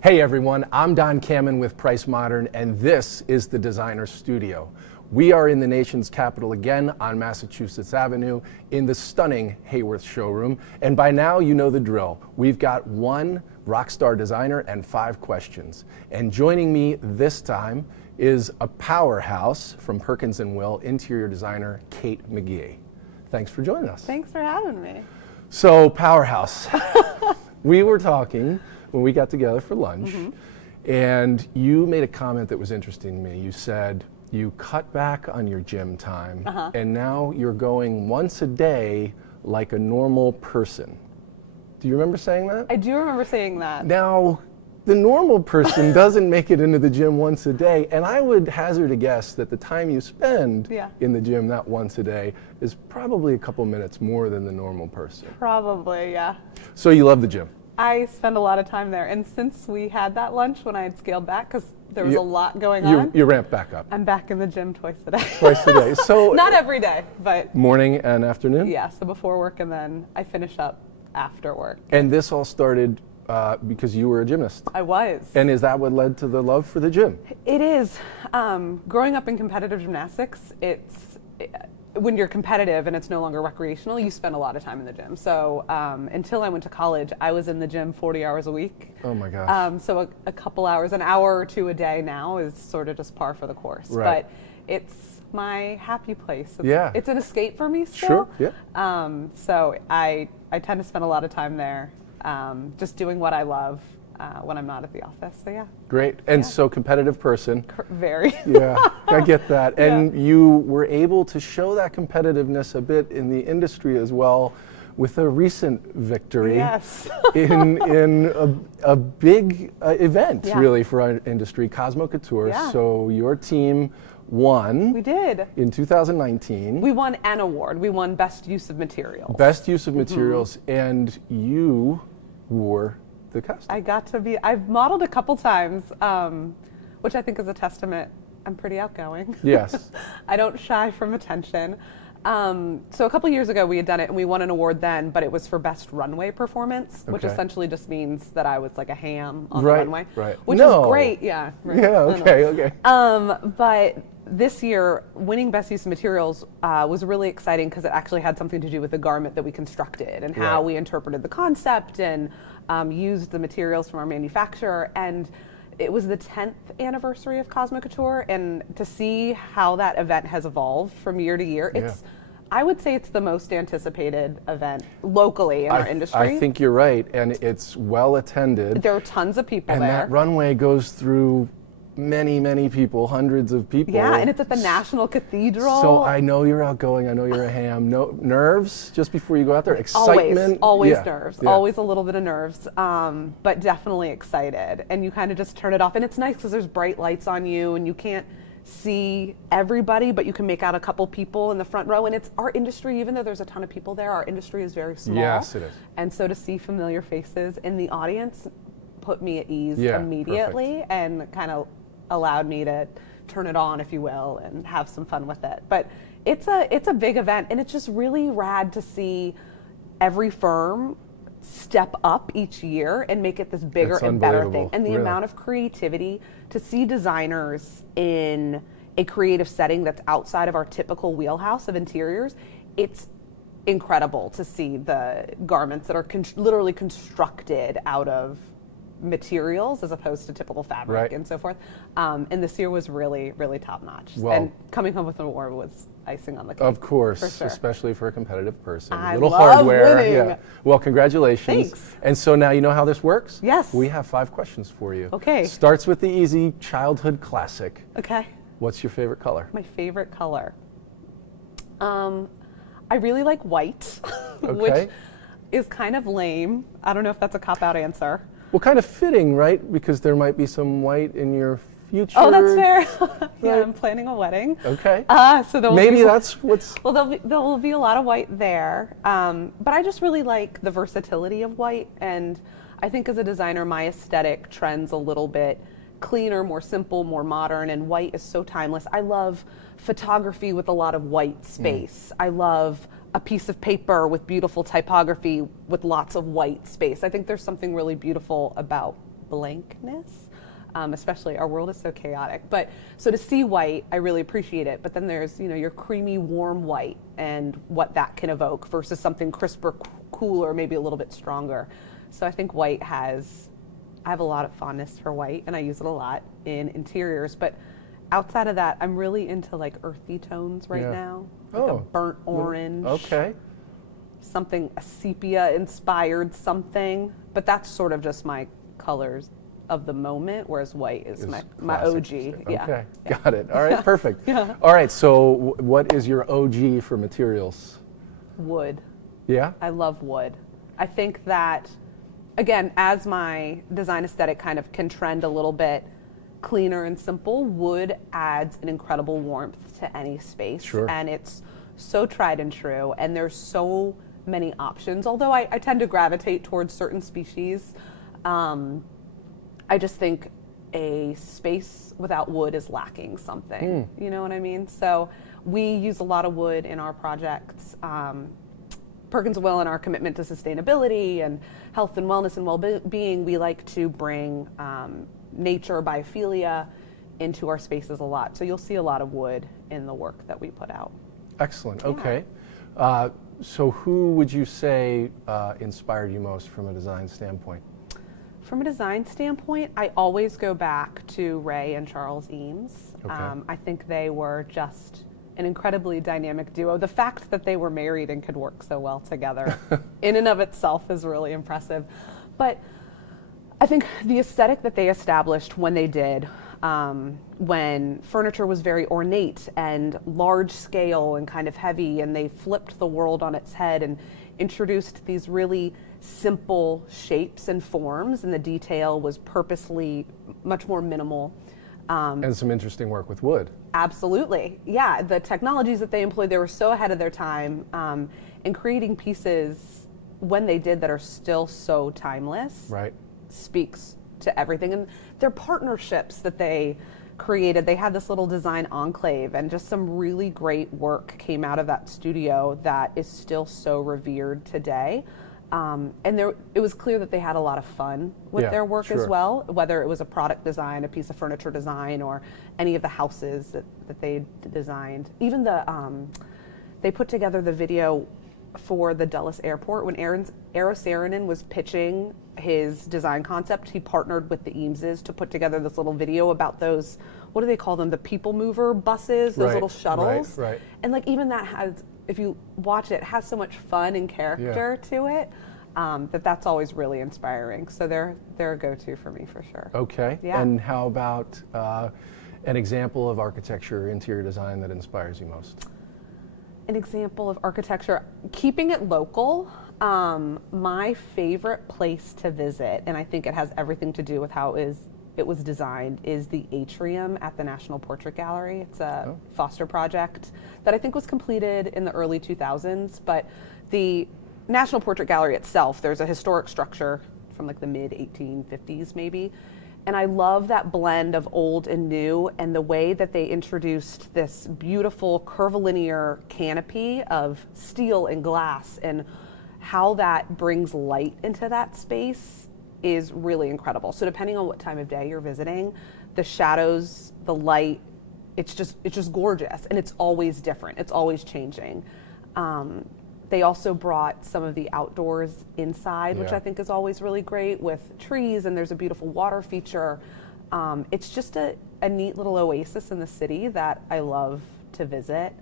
Hey everyone, I'm Don Kamen with Price Modern, and this is the Designer Studio. We are in the nation's capital again on Massachusetts Avenue in the stunning Hayworth showroom. And by now you know the drill. We've got one rockstar designer and 5 questions. And joining me this time is a powerhouse from Perkins & Will, interior designer Kate Magee. Thanks for joining us. Thanks for having me. So, powerhouse. We were talking when we got together for lunch, and you made a comment that was interesting to me. You said you cut back on your gym time, and now you're going once a day like a normal person. Do you remember saying that? I do remember saying that. Now, the normal person doesn't make it into the gym once a day, and I would hazard a guess that the time you spend in the gym that once a day is probably a couple minutes more than the normal person. Probably, yeah. So you love the gym? I spend a lot of time there, and since we had that lunch when I had scaled back, because there was a lot going on. You ramped back up. I'm back in the gym twice a day. Twice a day. So not every day, but morning and afternoon? Yeah, so before work and then I finish up after work. And this all started because you were a gymnast. I was. And is that what led to the love for the gym? It is. Growing up in competitive gymnastics, when you're competitive and it's no longer recreational, you spend a lot of time in the gym. So until I went to college, I was in the gym 40 hours a week. Oh my gosh. So a couple hours, an hour or two a day now is sort of just par for the course. Right. But it's my happy place. It's an escape for me still. Sure, yeah. So I tend to spend a lot of time there just doing what I love when I'm not at the office. So yeah. Great. And so competitive person. Very. Yeah, I get that. And you were able to show that competitiveness a bit in the industry as well with a recent victory. Yes. in a big event really for our industry, Cosmo Couture. Yeah. So your team won. We did. In 2019. We won an award. We won Best Use of Materials. Best Use of Materials, and you wore the costume. I've modeled a couple times, which I think is a testament. I'm pretty outgoing. Yes. I don't shy from attention. So a couple years ago we had done it and we won an award then, but it was for best runway performance, which essentially just means that I was like a ham on the runway. Right. Which is great, yeah. Right. Yeah, okay. But this year, winning Best Use of Materials was really exciting because it actually had something to do with the garment that we constructed and how we interpreted the concept and used the materials from our manufacturer. And it was the 10th anniversary of Cosmo Couture, and to see how that event has evolved from year to year, I would say it's the most anticipated event locally in our industry. I think you're right, and it's well attended. There are tons of people and there. And that runway goes through many people, hundreds of people. Yeah, and it's at the National Cathedral. So I know you're outgoing, I know you're a ham. No nerves just before you go out there? Excitement? Always nerves. Yeah. Always a little bit of nerves, but definitely excited. And you kind of just turn it off. And it's nice because there's bright lights on you and you can't see everybody, but you can make out a couple people in the front row. And it's our industry, even though there's a ton of people there, our industry is very small. Yes, it is. And so to see familiar faces in the audience put me at ease immediately and kind of allowed me to turn it on, if you will, and have some fun with it. But it's a big event, and it's just really rad to see every firm step up each year and make it this bigger and better thing. And the amount of creativity to see designers in a creative setting that's outside of our typical wheelhouse of interiors, it's incredible to see the garments that are literally constructed out of materials as opposed to typical fabric and so forth. And this year was really, really top notch. And coming home with an award was icing on the cake. Of course, for sure. Especially for a competitive person. I little love hardware. winning. Yeah. Well, congratulations. Thanks. And so now you know how this works? Yes. We have 5 questions for you. Okay. Starts with the easy childhood classic. Okay. What's your favorite color? My favorite color. I really like white, Okay. which is kind of lame. I don't know if that's a cop-out answer. Well, kind of fitting, right? Because there might be some white in your future. Oh, that's fair. Yeah, I'm planning a wedding. Okay. So there'll maybe be, that's what's. Well, there will be a lot of white there, but I just really like the versatility of white, and I think as a designer, my aesthetic trends a little bit cleaner, more simple, more modern, and white is so timeless. I love photography with a lot of white space. I love a piece of paper with beautiful typography with lots of white space. I think there's something really beautiful about blankness. Especially our world is so chaotic. But so to see white, I really appreciate it. But then there's, your creamy, warm white and what that can evoke versus something crisper, cooler, maybe a little bit stronger. So I think white I have a lot of fondness for white, and I use it a lot in interiors. But outside of that, I'm really into like earthy tones right now. Like a burnt orange. Okay. Something, a sepia inspired something. But that's sort of just my colors of the moment, whereas white is my OG. Yeah. Okay, got it. All right, perfect. Yeah. All right, so what is your OG for materials? Wood. Yeah? I love wood. I think that, again, as my design aesthetic kind of can trend a little bit cleaner and simple, wood adds an incredible warmth to any space. Sure. And it's so tried and true, and there's so many options. Although I tend to gravitate towards certain species, I just think a space without wood is lacking something. You know what I mean? So we use a lot of wood in our projects. Perkins will, in our commitment to sustainability and health and wellness and well-being, we like to bring nature, biophilia into our spaces a lot. So you'll see a lot of wood in the work that we put out. Excellent. Okay. So who would you say inspired you most from a design standpoint? From a design standpoint, I always go back to Ray and Charles Eames. Okay. I think they were just an incredibly dynamic duo. The fact that they were married and could work so well together in and of itself is really impressive. But I think the aesthetic that they established when they did, when furniture was very ornate and large scale and kind of heavy, and they flipped the world on its head and introduced these really simple shapes and forms, and the detail was purposely much more minimal. And some interesting work with wood. Absolutely. Yeah, the technologies that they employed, they were so ahead of their time in creating pieces when they did that are still so timeless. Right. Speaks to everything. And their partnerships that they created, they had this little design enclave, and just some really great work came out of that studio that is still so revered today. And it was clear that they had a lot of fun with their work as well, whether it was a product design, a piece of furniture design, or any of the houses that they designed. Even they put together the video for the Dulles Airport. When Eero Saarinen was pitching his design concept, he partnered with the Eameses to put together this little video about those, what do they call them, the people mover buses, those little shuttles. Right. And like even that has, if you watch it, has so much fun and character to it, that's always really inspiring. So they're a go-to for me for sure. Okay. Yeah. And how about an example of architecture or interior design that inspires you most? An example of architecture, keeping it local, my favorite place to visit, and I think it has everything to do with how it was designed, is the atrium at the National Portrait Gallery. It's a Foster project that I think was completed in the early 2000s, but the National Portrait Gallery itself, there's a historic structure from like the mid 1850s maybe, and I love that blend of old and new, and the way that they introduced this beautiful curvilinear canopy of steel and glass, and how that brings light into that space is really incredible. So depending on what time of day you're visiting, the shadows, the light, it's just gorgeous, and it's always different. It's always changing. They also brought some of the outdoors inside, which I think is always really great, with trees, and there's a beautiful water feature. It's just a neat little oasis in the city that I love to visit.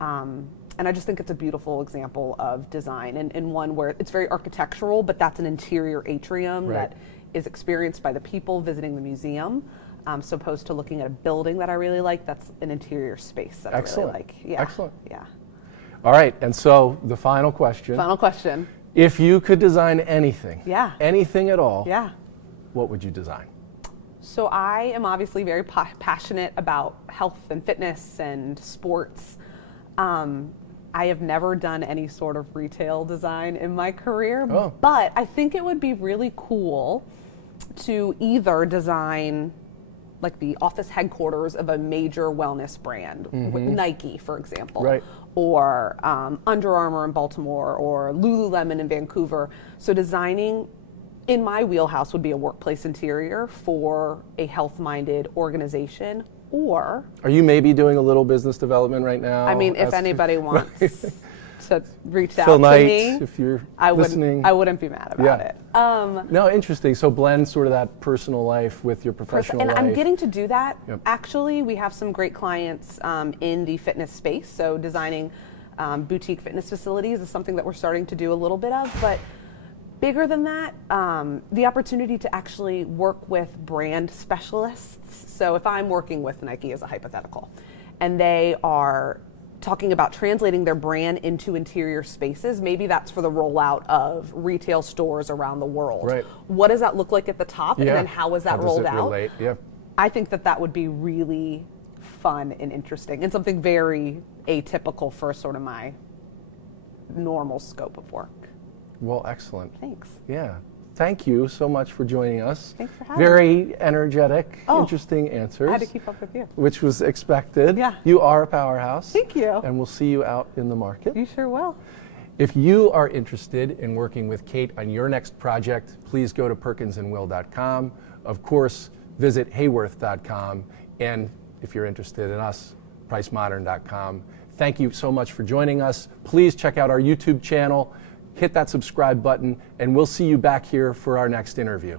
And I just think it's a beautiful example of design, and one where it's very architectural, but that's an interior atrium that is experienced by the people visiting the museum, so opposed to looking at a building that I really like, that's an interior space that I really like. Yeah. Excellent. Yeah. All right, and so the final question. Final question. If you could design anything, anything at all, what would you design? So I am obviously very passionate about health and fitness and sports. I have never done any sort of retail design in my career, but I think it would be really cool to either design like the office headquarters of a major wellness brand, Nike, for example, or Under Armour in Baltimore, or Lululemon in Vancouver. So designing in my wheelhouse would be a workplace interior for a health-minded organization, or... Are you maybe doing a little business development right now? I mean, if anybody wants to reach out Phil to Knight, me, if you're I listening. wouldn't be mad about it. No, interesting. So blend sort of that personal life with your professional life. And I'm getting to do that. Yep. Actually, we have some great clients in the fitness space, so designing boutique fitness facilities is something that we're starting to do a little bit of, but bigger than that, the opportunity to actually work with brand specialists. So if I'm working with Nike as a hypothetical, and they are talking about translating their brand into interior spaces, maybe that's for the rollout of retail stores around the world. Right. What does that look like at the top, and then how is that rolled out? Relate? Yeah. I think that would be really fun and interesting, and something very atypical for sort of my normal scope of work. Well, excellent. Thanks. Yeah. Thank you so much for joining us. Thanks for having me. Very energetic, interesting answers. I had to keep up with you. Which was expected. Yeah. You are a powerhouse. Thank you. And we'll see you out in the market. You sure will. If you are interested in working with Kate on your next project, please go to perkinsandwill.com. Of course, visit hayworth.com. And if you're interested in us, pricemodern.com. Thank you so much for joining us. Please check out our YouTube channel. Hit that subscribe button, and we'll see you back here for our next interview.